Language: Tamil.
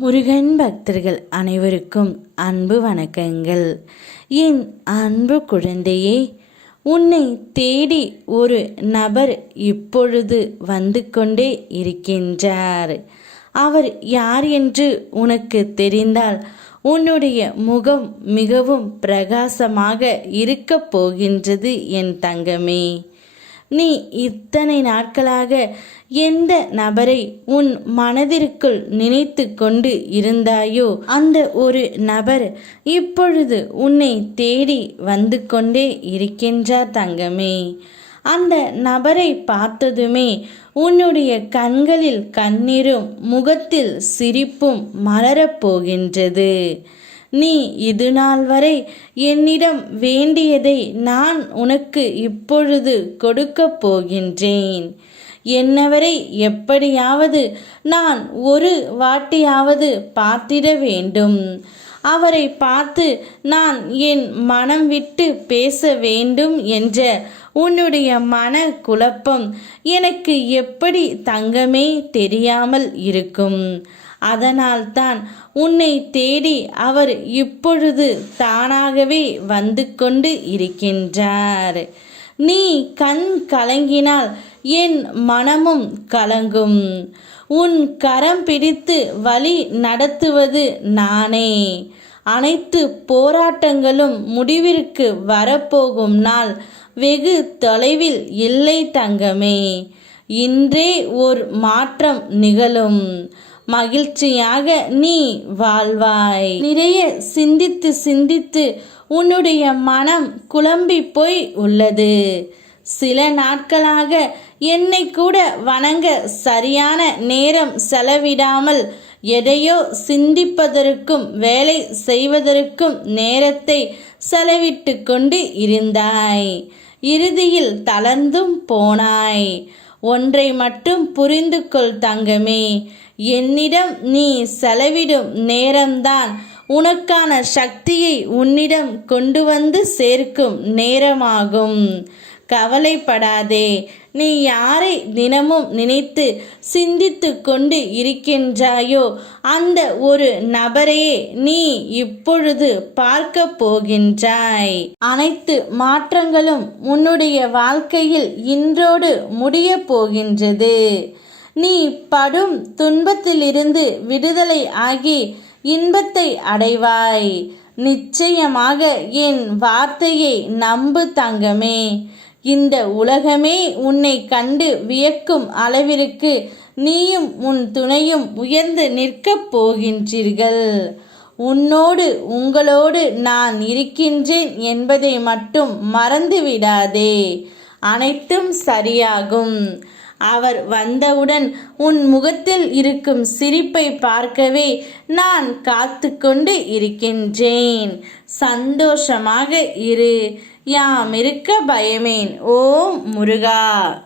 முருகன் பக்தர்கள் அனைவருக்கும் அன்பு வணக்கங்கள். என் அன்பு குழந்தையே உன்னை தேடி ஒரு நபர் இப்பொழுது வந்து கொண்டே இருக்கின்றார். அவர் யார் என்று உனக்கு தெரிந்தால் உன்னுடைய முகம் மிகவும் பிரகாசமாக இருக்கப் போகின்றது என் தங்கமே. நீ இத்தனை நாட்களாக எந்த நபரை உன் மனதிற்குள் நினைத்து கொண்டு இருந்தாயோ அந்த ஒரு நபர் இப்பொழுது உன்னை தேடி வந்து கொண்டே இருக்கின்றார் தங்கமே. அந்த நபரை பார்த்ததுமே உன்னுடைய கண்களில் கண்ணீரும் முகத்தில் சிரிப்பும் மலரப் போகின்றது. நீ இது நாள் வரை என்னிடம் வேண்டியதை நான் உனக்கு இப்பொழுது கொடுக்கப் போகின்றேன். என்னவரை எப்படியாவது நான் ஒரு வாட்டியாவது பார்த்திட வேண்டும். அவரை பார்த்து நான் என் மனம் விட்டு பேச வேண்டும் என்ற உன்னுடைய மன குழப்பம் எனக்கு எப்படி தங்கமே தெரியாமல் இருக்கும். அதனால்தான் உன்னை தேடி அவர் இப்பொழுது தானாகவே வந்து கொண்டு இருக்கின்றார். நீ கண் கலங்கினால் என் மனமும் கலங்கும். உன் கரம் பிடித்து வழி நடத்துவது நானே. அனைத்து போராட்டங்களும் முடிவிற்கு வரப்போகும் நாள் வெகு தொலைவில் இல்லை தங்கமே. இன்றே ஒரு மாற்றம் நிகழும். மகிழ்ச்சியாக நீ வாழ்வாய். நிறைய சிந்தித்து சிந்தித்து உன்னுடைய மனம் குழம்பி போய் உள்ளது. சில நாட்களாக என்னை கூட வணங்க சரியான நேரம் செலவிடாமல் எதையோ சிந்திப்பதற்கும் வேலை செய்வதற்கும் நேரத்தை செலவிட்டு கொண்டு இருந்தாய். இறுதியில் தளர்ந்தும் போனாய். ஒன்றை மட்டும் புரிந்து கொள் தங்கமே. என்னிடம் நீ செலவிடும் நேரம்தான். உனக்கான சக்தியை உன்னிடம் கொண்டு வந்து சேர்க்கும் நேரமாகும். கவலைப்படாதே. நீ யாரை தினமும் நினைத்து சிந்தித்து கொண்டு இருக்கின்றாயோ அந்த ஒரு நபரையே நீ இப்பொழுது பார்க்க போகின்றாய். அனைத்து மாற்றங்களும் உன்னுடைய வாழ்க்கையில் இன்றோடு முடிய போகின்றது. நீ படும் துன்பத்திலிருந்து விடுதலை ஆகி இன்பத்தை அடைவாய். நிச்சயமாக என் வார்த்தையை நம்பு தங்கமே. இந்த உலகமே உன்னை கண்டு வியக்கும் அளவிற்கு நீயும் உன் துணையும் உயர்ந்து நிற்கப் போகின்றீர்கள். உன்னோடு உங்களோடு நான் இருக்கின்றேன் என்பதை மட்டும் மறந்துவிடாதே. அனைத்தும் சரியாகும். அவர் வந்தவுடன் உன் முகத்தில் இருக்கும் சிரிப்பை பார்க்கவே நான் காத்து கொண்டு இருக்கின்றேன். சந்தோஷமாக இரு. யாம் இருக்க பயமேன். ஓம் முருகா!